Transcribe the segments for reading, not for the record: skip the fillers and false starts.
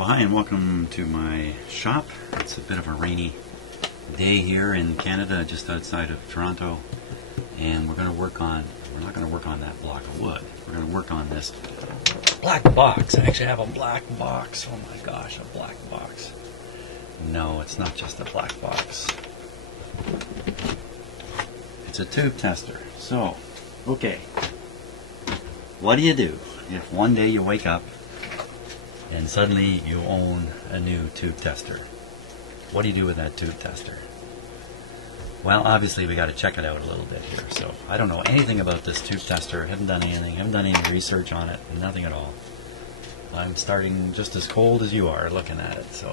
Well, hi and welcome to my shop. It's a bit of a rainy day here in Canada, just outside of Toronto, and we're not going to work on that block of wood. We're going to work on this black box. I actually have a black box. Oh my gosh, a black box. No, it's not just a black box. It's a tube tester. So, okay. What do you do if one day you wake up and suddenly you own a new tube tester? What do you do with that tube tester? Well, obviously we got to check it out a little bit here. So I don't know anything about this tube tester. Haven't done anything. Haven't done any research on it. Nothing at all. I'm starting just as cold as you are looking at it. So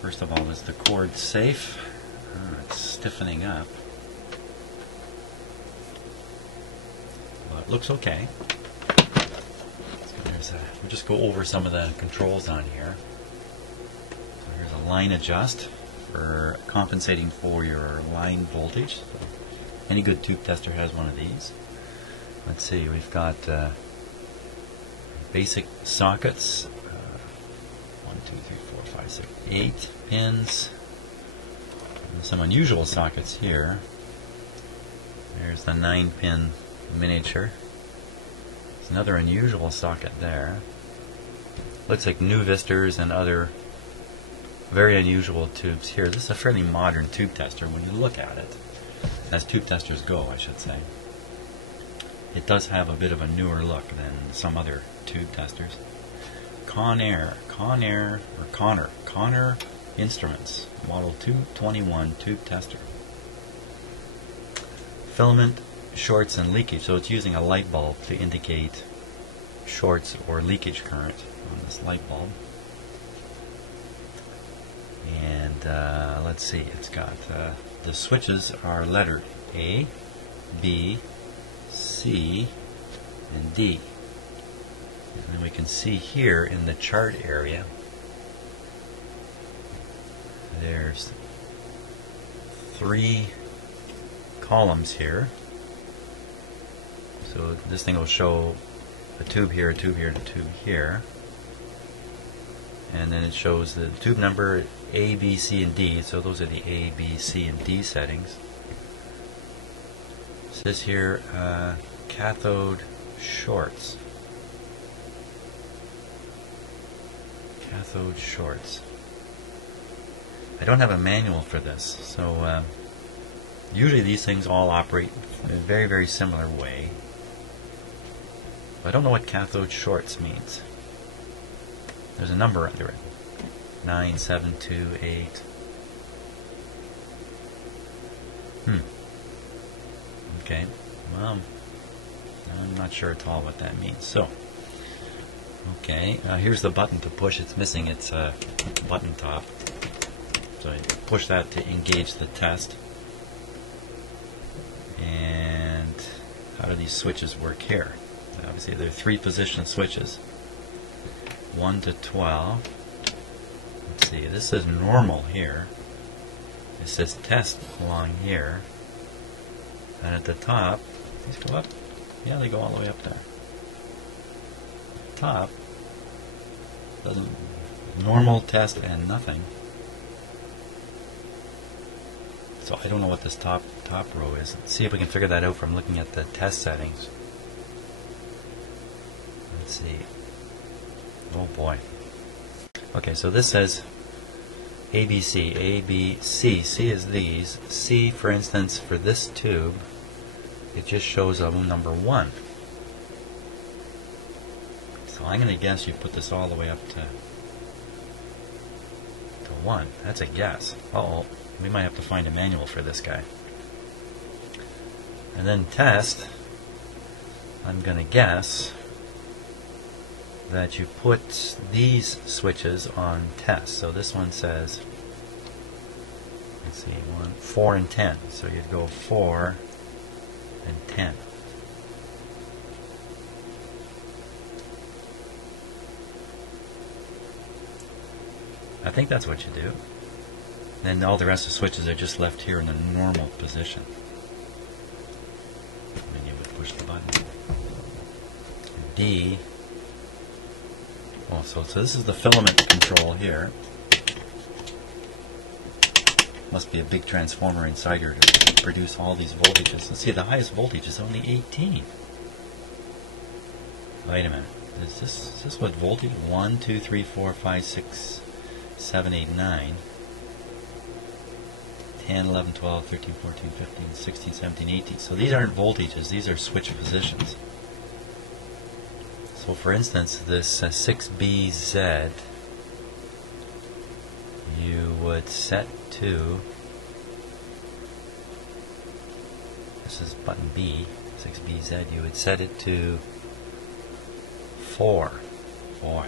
first of all, is the cord safe? It's stiffening up. Well, it looks okay. We'll just go over some of the controls on here. So here's a line adjust for compensating for your line voltage. So any good tube tester has one of these. Let's see, we've got basic sockets. 1, 2, 3, 4, 5, 6, 8 pins. And some unusual sockets here. There's the 9-pin miniature. Another unusual socket there. Looks like new Vistors and other very unusual tubes here. This is a fairly modern tube tester when you look at it. As tube testers go, I should say. It does have a bit of a newer look than some other tube testers. Conar Instruments, model 221 tube tester. Filament shorts and leakage, so it's using a light bulb to indicate shorts or leakage current on this light bulb. And let's see, it's got the switches are letter A, B, C, and D. And then we can see here in the chart area there's 3 columns here. So this thing will show a tube here, a tube here, and a tube here. And then it shows the tube number A, B, C, and D. So those are the A, B, C, and D settings. It says here cathode shorts. Cathode shorts. I don't have a manual for this, so usually these things all operate in a very, very similar way. I don't know what cathode shorts means. There's a number under it. 9728. Okay. Well, I'm not sure at all what that means. So, okay. Here's the button to push. It's missing its button top. So I push that to engage the test. And how do these switches work here? Obviously, there are 3 position switches. 1 to 12. Let's see, this says normal here. It says test along here. And at the top, these go up? Yeah, they go all the way up there. Top, doesn't, normal, test, and nothing. So I don't know what this top row is. Let's see if we can figure that out from looking at the test settings. Let's see. Oh boy. Okay, so this says ABC, A, B, C. C is these. C, for instance, for this tube, it just shows a number 1. So I'm going to guess you put this all the way up to 1. That's a guess. Uh-oh. We might have to find a manual for this guy. And then test, I'm going to guess that you put these switches on test. So this one says, let's see, 4 and 10. So you'd go 4 and 10. I think that's what you do. Then all the rest of the switches are just left here in the normal position. And you would push the button. D Oh, so this is the filament control here. Must be a big transformer inside here to produce all these voltages. Let's see, the highest voltage is only 18. Wait a minute. Is this what voltage? 1, 2, 3, 4, 5, 6, 7, 8, 9. 10, 11, 12, 13, 14, 15, 16, 17, 18. So these aren't voltages, these are switch positions. So for instance, this 6BZ, you would set to, this is button B, 6BZ, you would set it to 4. Boy,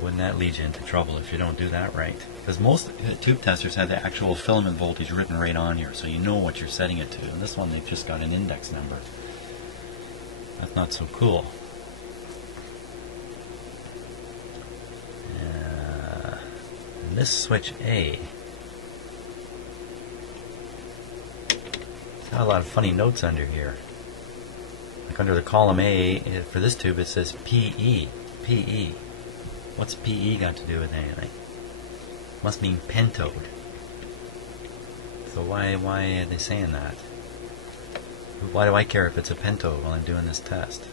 wouldn't that lead you into trouble if you don't do that right? Because most tube testers have the actual filament voltage written right on here, so you know what you're setting it to. And this one, they've just got an index number. That's not so cool. And this switch A, it's got a lot of funny notes under here. Like under the column A, for this tube it says PE. PE. What's PE got to do with anything? Must mean pentode. So why are they saying that? Why do I care if it's a pentode while I'm doing this test?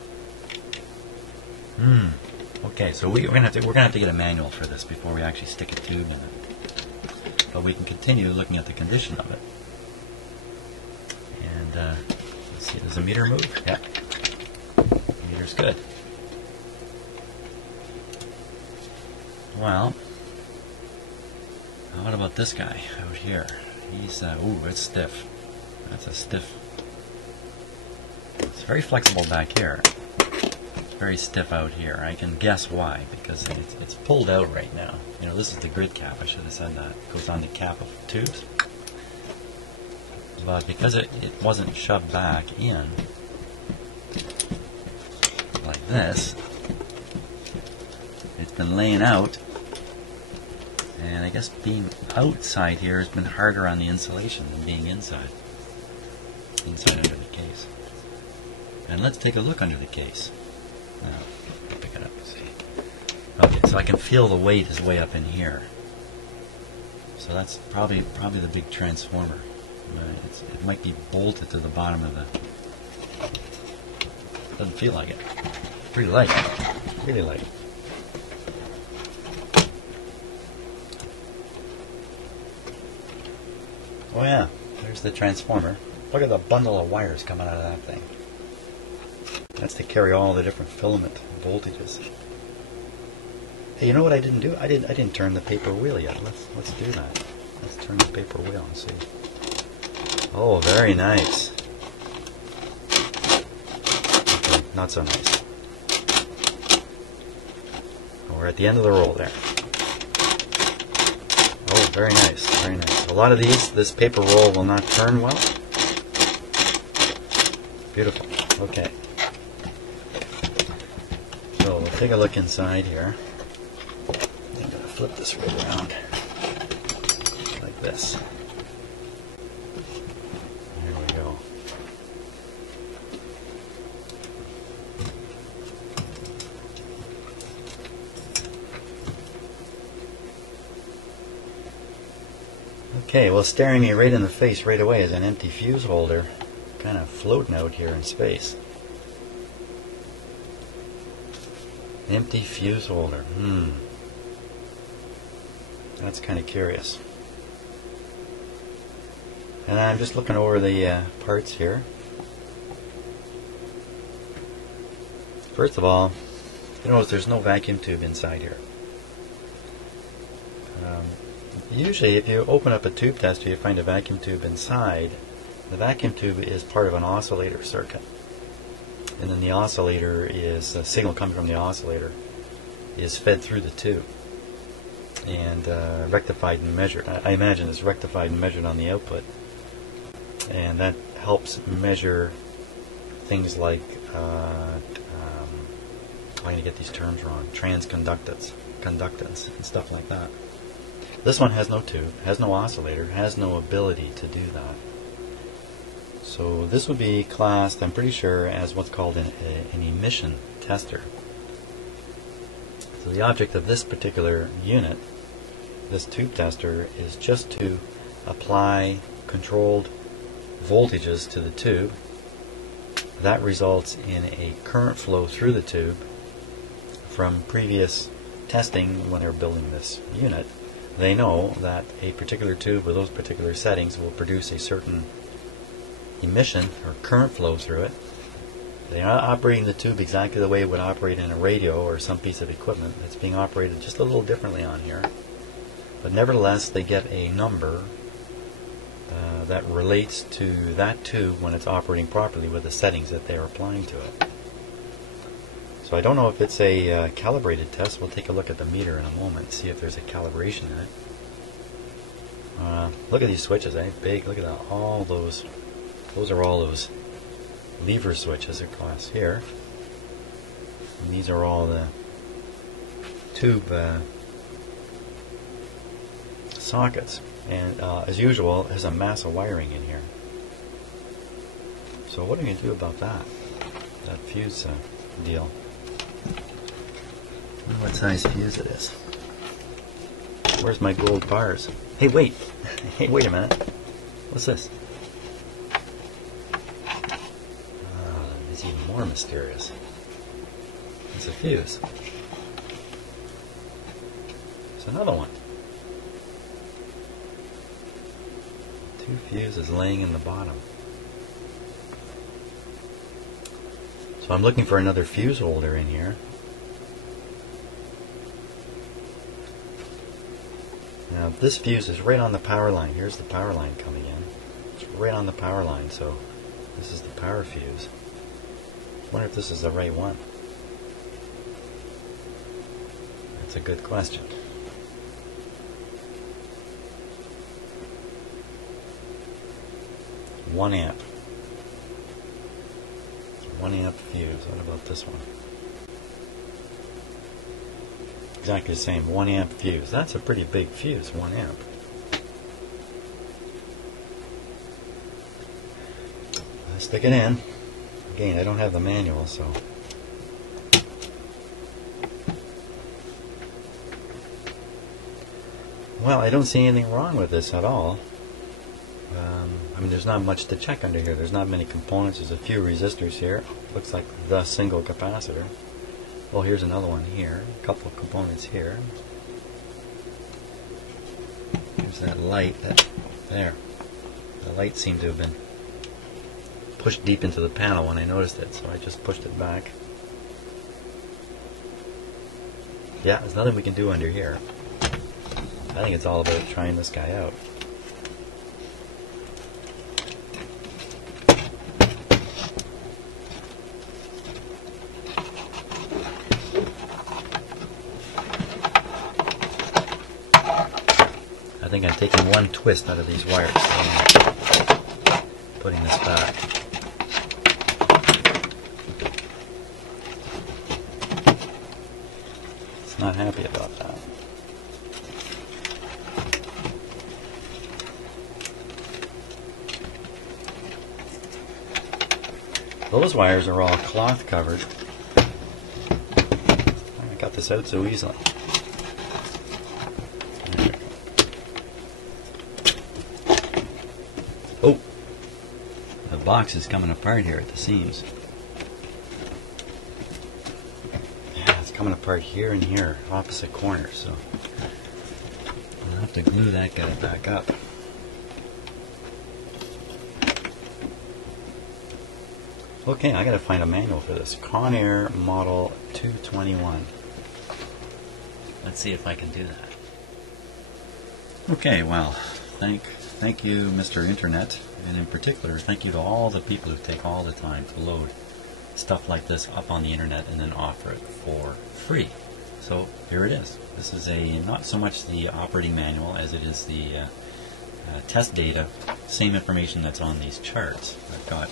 Okay, so we're gonna have to get a manual for this before we actually stick a tube in it. But we can continue looking at the condition of it. And let's see, does the meter move? Yeah, the meter's good. Well, what about this guy out here? He's ooh, it's stiff. That's a stiff. It's very flexible back here. It's very stiff out here. I can guess why, because it's pulled out right now. You know, this is the grid cap. I should have said that. It goes on the cap of tubes. But because it wasn't shoved back in like this, it's been laying out. And I guess being outside here has been harder on the insulation than being inside. Inside under the case. And let's take a look under the case. Pick it up and see. Okay, so I can feel the weight is way up in here. So that's probably the big transformer. It might be bolted to the bottom of the... Doesn't feel like it. Pretty light. Really light. Oh yeah, there's the transformer. Look at the bundle of wires coming out of that thing. That's to carry all the different filament voltages. Hey, you know what I didn't do? I didn't turn the paper wheel yet. Let's do that. Let's turn the paper wheel and see. Oh, very nice. Okay, not so nice. We're at the end of the roll there. Oh, very nice, very nice. A lot of this paper roll will not turn well. Beautiful. Okay. So we'll take a look inside here. I'm going to flip this right around like this. There we go. Okay, well, staring me right in the face right away is an empty fuse holder, kind of floating out here in space. Empty fuse holder. That's kind of curious. And I'm just looking over the parts here. First of all, you notice there's no vacuum tube inside here. Usually if you open up a tube tester, you find a vacuum tube inside. The vacuum tube is part of an oscillator circuit. And then the oscillator is, the signal coming from the oscillator is fed through the tube and rectified and measured. I imagine it's rectified and measured on the output. And that helps measure things like, I'm going to get these terms wrong, transconductance, conductance, and stuff like that. This one has no tube, has no oscillator, has no ability to do that. So this would be classed, I'm pretty sure, as what's called an emission tester. So the object of this particular unit, this tube tester, is just to apply controlled voltages to the tube. That results in a current flow through the tube. From previous testing when they were building this unit, they know that a particular tube with those particular settings will produce a certain emission or current flow through it. They're not operating the tube exactly the way it would operate in a radio or some piece of equipment. It's being operated just a little differently on here. But nevertheless, they get a number that relates to that tube when it's operating properly with the settings that they're applying to it. So I don't know if it's a calibrated test. We'll take a look at the meter in a moment, see if there's a calibration in it. Look at these switches, big. Look at that. All those are all those lever switches across here. And these are all the tube sockets. And as usual, there's a mass of wiring in here. So what are we going to do about that fuse deal? I wonder what size fuse it is. Where's my gold bars? Hey, wait! Hey, wait a minute. What's this? It's even more mysterious. It's a fuse. It's another one. Two fuses laying in the bottom. So I'm looking for another fuse holder in here. Now this fuse is right on the power line. Here's the power line coming in. It's right on the power line, so this is the power fuse. I wonder if this is the right one. That's a good question. One amp. 1 amp fuse. What about this one? Exactly the same. 1 amp fuse. That's a pretty big fuse. 1 amp. Let's stick it in. Again, I don't have the manual, so. Well, I don't see anything wrong with this at all. I mean, there's not much to check under here. There's not many components. There's a few resistors here. Looks like the single capacitor. Well, here's another one here. A couple of components here. There's that light. There. The light seemed to have been pushed deep into the panel when I noticed it, so I just pushed it back. Yeah, there's nothing we can do under here. I think it's all about trying this guy out. I think I'm taking one twist out of these wires. So I'm putting this back. It's not happy about that. Those wires are all cloth covered. I got this out so easily. Oh, the box is coming apart here at the seams. Yeah, it's coming apart here and here, opposite corners. So I'll have to glue that guy back up. Okay, I gotta find a manual for this. Conar model 221. Let's see if I can do that. Okay, well, thank you, Mr. Internet, and in particular, thank you to all the people who take all the time to load stuff like this up on the internet and then offer it for free. So here it is. This is not so much the operating manual as it is the test data, same information that's on these charts. I've got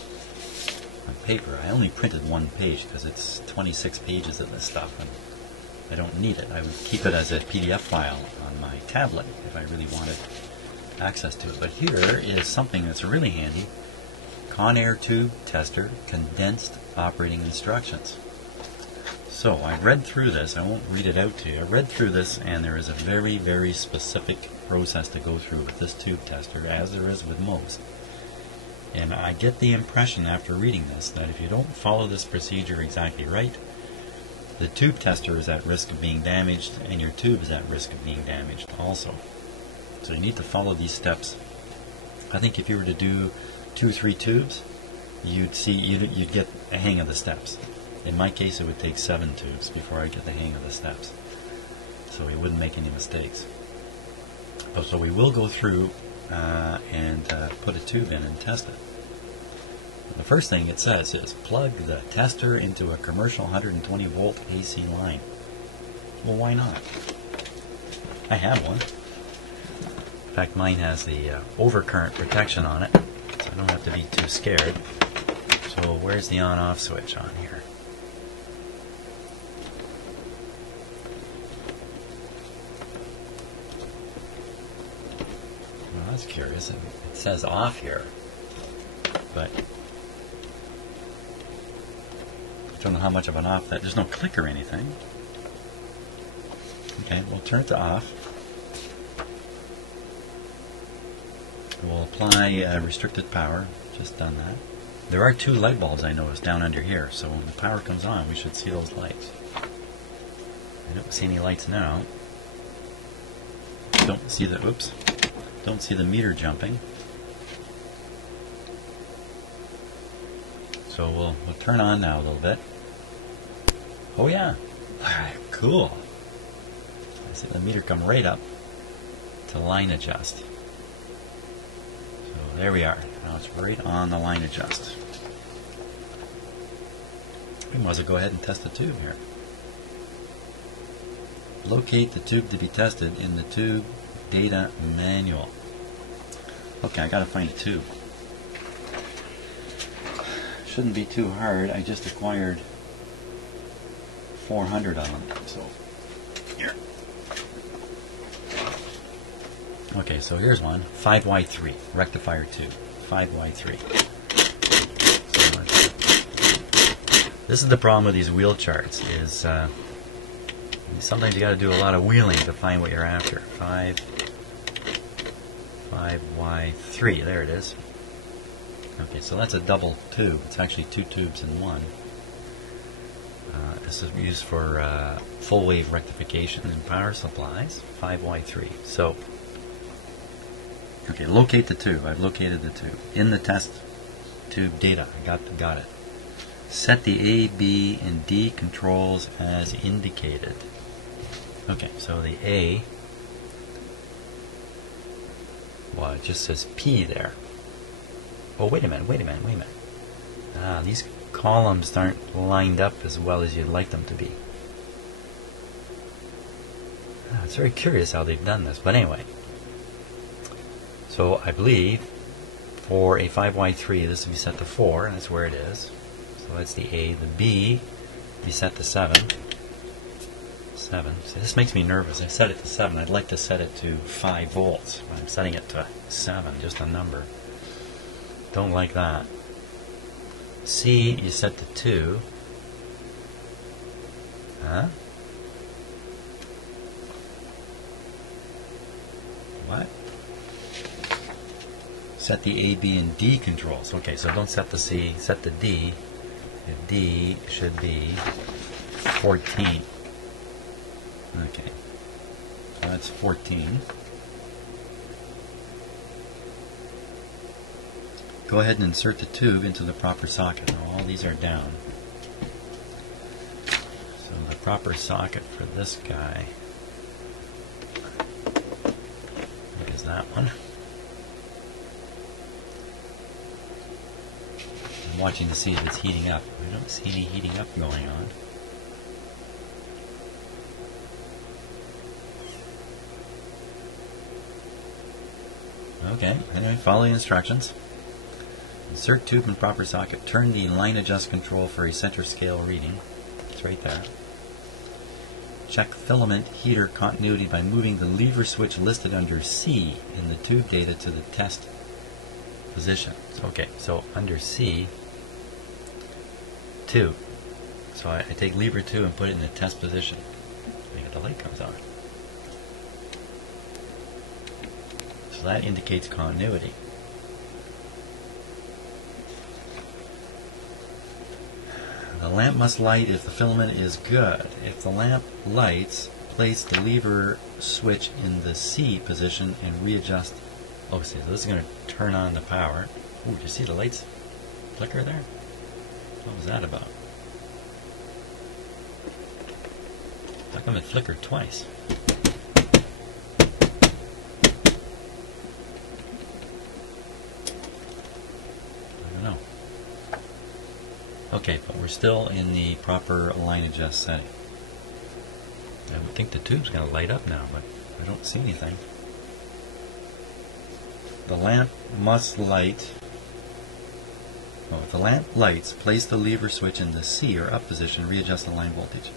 on paper. I only printed one page because it's 26 pages of this stuff and I don't need it. I would keep it as a PDF file on my tablet if I really wanted access to it. But here is something that's really handy. Conar Tube Tester Condensed Operating Instructions. So I read through this. I won't read it out to you. I read through this, and there is a very, very specific process to go through with this tube tester, as there is with most. And I get the impression after reading this that if you don't follow this procedure exactly right, the tube tester is at risk of being damaged, and your tube is at risk of being damaged also. So you need to follow these steps. I think if you were to do 2 or 3 tubes, you'd get a hang of the steps. In my case, it would take 7 tubes before I get the hang of the steps. So we wouldn't make any mistakes. So we will go through and put a tube in and test it. The first thing it says is plug the tester into a commercial 120 volt AC line. Well, why not? I have one. In fact, mine has the overcurrent protection on it, so I don't have to be too scared. So where's the on-off switch on here? Well, that's curious. It says off here, but I don't know how much of an off that. There's no click or anything. Okay, we'll turn it to off. We'll apply restricted power. Just done that. There are 2 light bulbs I noticed down under here, so when the power comes on, we should see those lights. I don't see any lights now. Don't see the don't see the meter jumping. So we'll turn on now a little bit. Oh yeah, cool. I see the meter come right up to line adjust. So there we are. Now it's right on the line adjust. We might as well go ahead and test the tube here. Locate the tube to be tested in the tube data manual. Okay, I gotta find a tube. Shouldn't be too hard. I just acquired 400 of them. So here. Okay, so here's one. 5Y3 rectifier tube. 5Y3. This is the problem with these wheel charts. Is sometimes you got to do a lot of wheeling to find what you're after. 5Y3. There it is. Okay, so that's a double tube. It's actually 2 tubes in one. This is used for full wave rectification and power supplies. 5Y3. So, okay, locate the tube. I've located the tube. In the test tube data, I got it. Set the A, B, and D controls as indicated. Okay, so the A, well, it just says P there. Oh, wait a minute. Ah, these columns aren't lined up as well as you'd like them to be. Ah, it's very curious how they've done this, but anyway. So I believe for a 5Y3, this will be set to 4, and that's where it is. So that's the A. The B will be set to 7. 7. So this makes me nervous. I set it to 7. I'd like to set it to 5 volts. I'm setting it to 7, just a number. Don't like that. C, you set to 2. Huh? What? Set the A, B, and D controls. Okay, so don't set the C, set the D. The D should be 14. Okay, so that's 14. Go ahead and insert the tube into the proper socket. Now, all these are down. So the proper socket for this guy is that one. I'm watching to see if it's heating up. I don't see any heating up going on. Okay, anyway, follow the instructions. Insert tube in proper socket. Turn the line adjust control for a center scale reading. It's right there. Check filament heater continuity by moving the lever switch listed under C in the tube data to the test position. Okay, so under C, 2. So I take lever 2 and put it in the test position. And the light comes on. So that indicates continuity. The lamp must light if the filament is good. If the lamp lights, place the lever switch in the C position and readjust. Oh, see, so this is going to turn on the power. Oh, did you see the lights flicker there? What was that about? How come it flickered twice? I don't know. Okay, but we're still in the proper line adjust setting. I would think the tube's going to light up now, but I don't see anything. The lamp must light. Oh, if the lamp lights, place the lever switch in the C or up position, readjust the line voltage.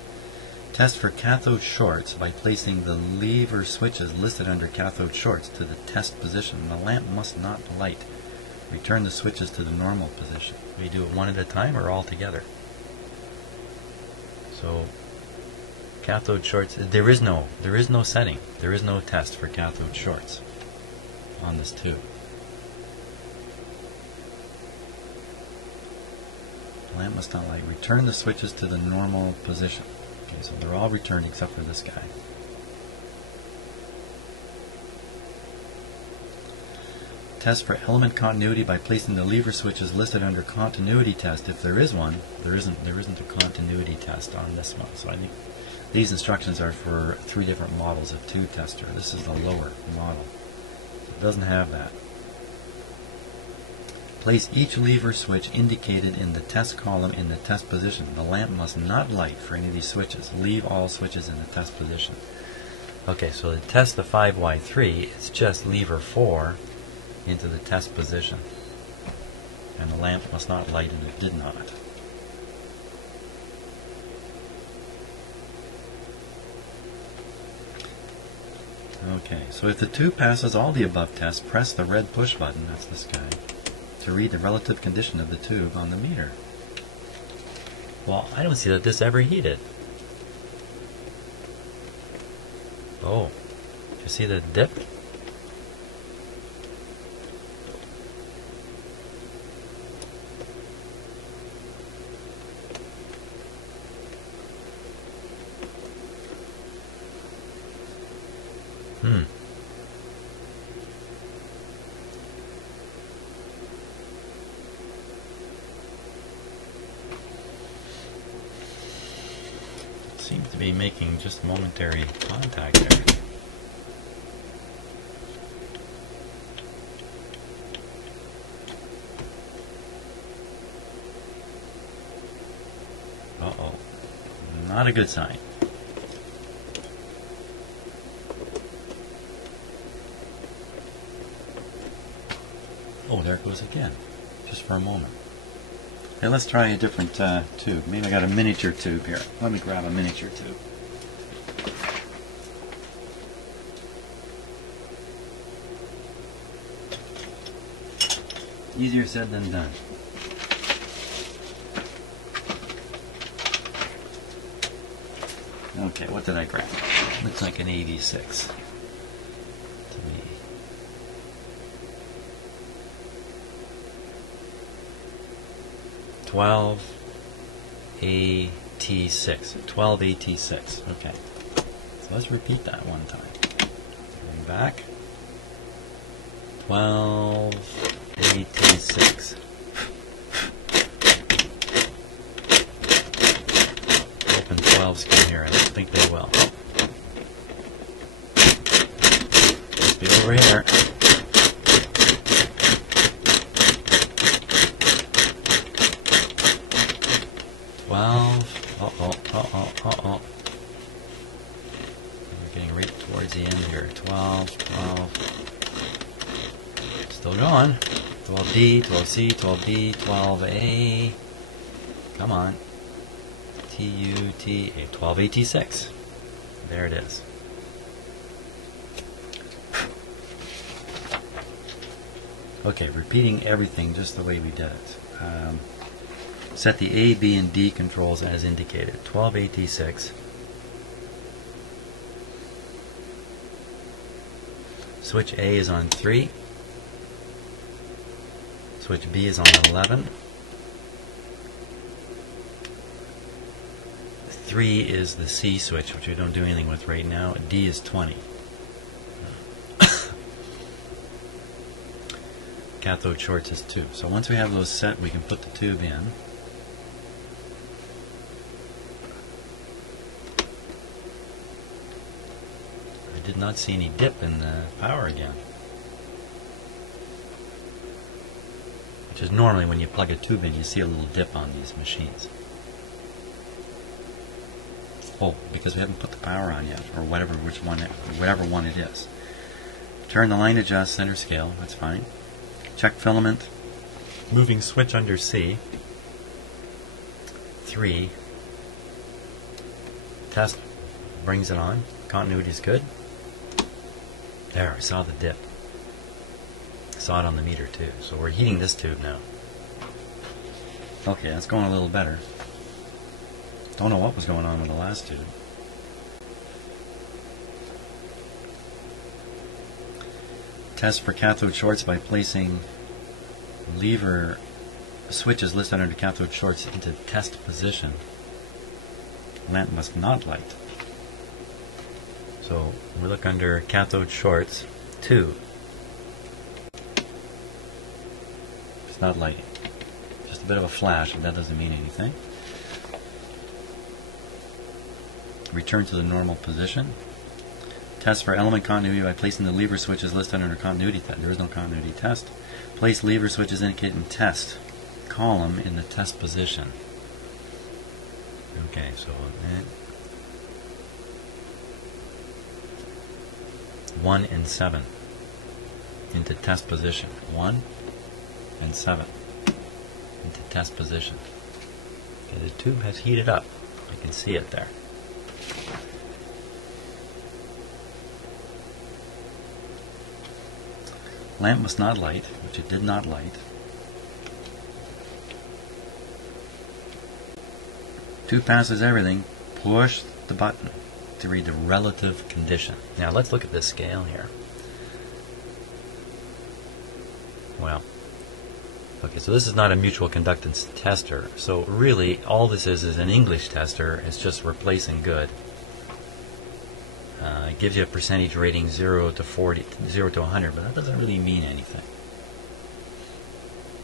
Test for cathode shorts by placing the lever switches listed under cathode shorts to the test position. The lamp must not light. Return the switches to the normal position. We do it one at a time or all together? So cathode shorts, there is no setting. There is no test for cathode shorts on this tube. The lamp must not light. Return the switches to the normal position. Okay, so they're all returned except for this guy. Test for element continuity by placing the lever switches listed under continuity test. If there is one, there isn't a continuity test on this one. So I think these instructions are for 3 different models of tube tester. This is the lower model. It doesn't have that. Place each lever switch indicated in the test column in the test position. The lamp must not light for any of these switches. Leave all switches in the test position. Okay, so to test the 5Y3, it's just lever 4 into the test position. And the lamp must not light, and it did not. Okay, so if the tube passes all the above tests, press the red push button, that's this guy, to read the relative condition of the tube on the meter. Well, I don't see that this ever heated. Oh, you see the dip? Seems to be making just momentary contact there. Uh-oh. Not a good sign. Oh, there it goes again. Just for a moment. Okay, let's try a different tube. Maybe I got a miniature tube here. Let me grab a miniature tube. Easier said than done. Okay, what did I grab? Looks like an 86 to me. $12.86. Okay. So let's repeat that one time. Going back. $12.86. Open 12s come here. I don't think they will. Must be over here. We're getting right towards the end here. 12. Still going. 12D, 12C, 12B, 12A. Come on. TUT, 1286. There it is. Okay, repeating everything just the way we did it. Set the A, B, and D controls as indicated. 12AT6. Switch A is on 3. Switch B is on 11. 3 is the C switch, which we don't do anything with right now. D is 20. Cathode shorts is 2. So once we have those set, we can put the tube in. I did not see any dip in the power again. Which is normally when you plug a tube in, you see a little dip on these machines. Oh, because we haven't put the power on yet, or whatever one it is. Turn the line adjust, center scale, that's fine. Check filament, moving switch under C. 3. Test, brings it on. Continuity is good. There, I saw the dip. I saw it on the meter too. So we're heating this tube now. Okay, that's going a little better. Don't know what was going on with the last tube. Test for cathode shorts by placing lever switches listed under cathode shorts into test position. Lamp must not light. So we look under cathode shorts 2. It's not lighting. Just a bit of a flash, but that doesn't mean anything. Return to the normal position. Test for element continuity by placing the lever switches listed under continuity test. There is no continuity test. Place lever switches indicated in test column in the test position. Okay, so 1 and 7 into test position. 1 and 7 into test position. Okay, the tube has heated up. I can see it there. Lamp must not light, which it did not light. Tube passes everything. Push the button to read the relative condition. Now let's look at this scale here. Well, okay, so this is not a mutual conductance tester. So really, all this is an English tester. It's just replacing good. It gives you a percentage rating 0 to 40, 0 to 100, but that doesn't really mean anything.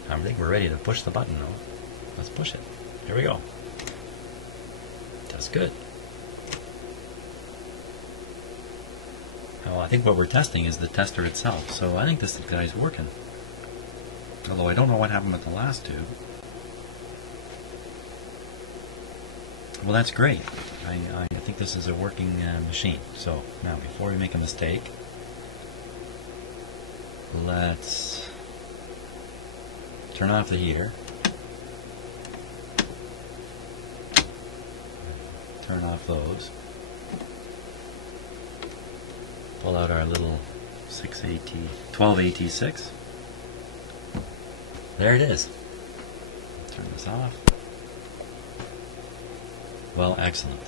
I think we're ready to push the button though. Let's push it. Here we go. That's good. Oh, I think what we're testing is the tester itself, so I think this guy's working. Although I don't know what happened with the last tube. Well, that's great. I think this is a working machine. So now, before we make a mistake, let's turn off the heater. Turn off those. Pull out our little 12AT6. There it is. Turn this off. Well, excellent.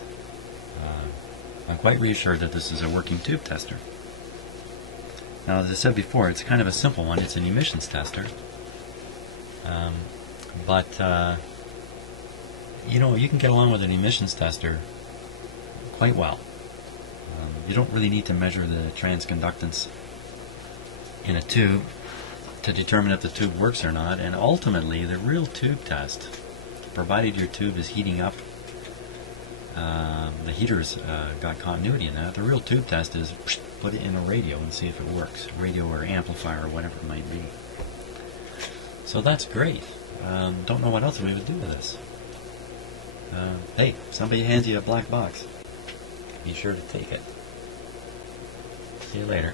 I'm quite reassured that this is a working tube tester. Now, as I said before, it's kind of a simple one. It's an emissions tester. You know, you can get along with an emissions tester quite well. You don't really need to measure the transconductance in a tube to determine if the tube works or not. And ultimately, the real tube test, provided your tube is heating up, the heater's got continuity in that, the real tube test is put it in a radio and see if it works. Radio or amplifier or whatever it might be. So that's great. Don't know what else we would do with this. Hey, somebody hands you a black box. Be sure to take it. See you later.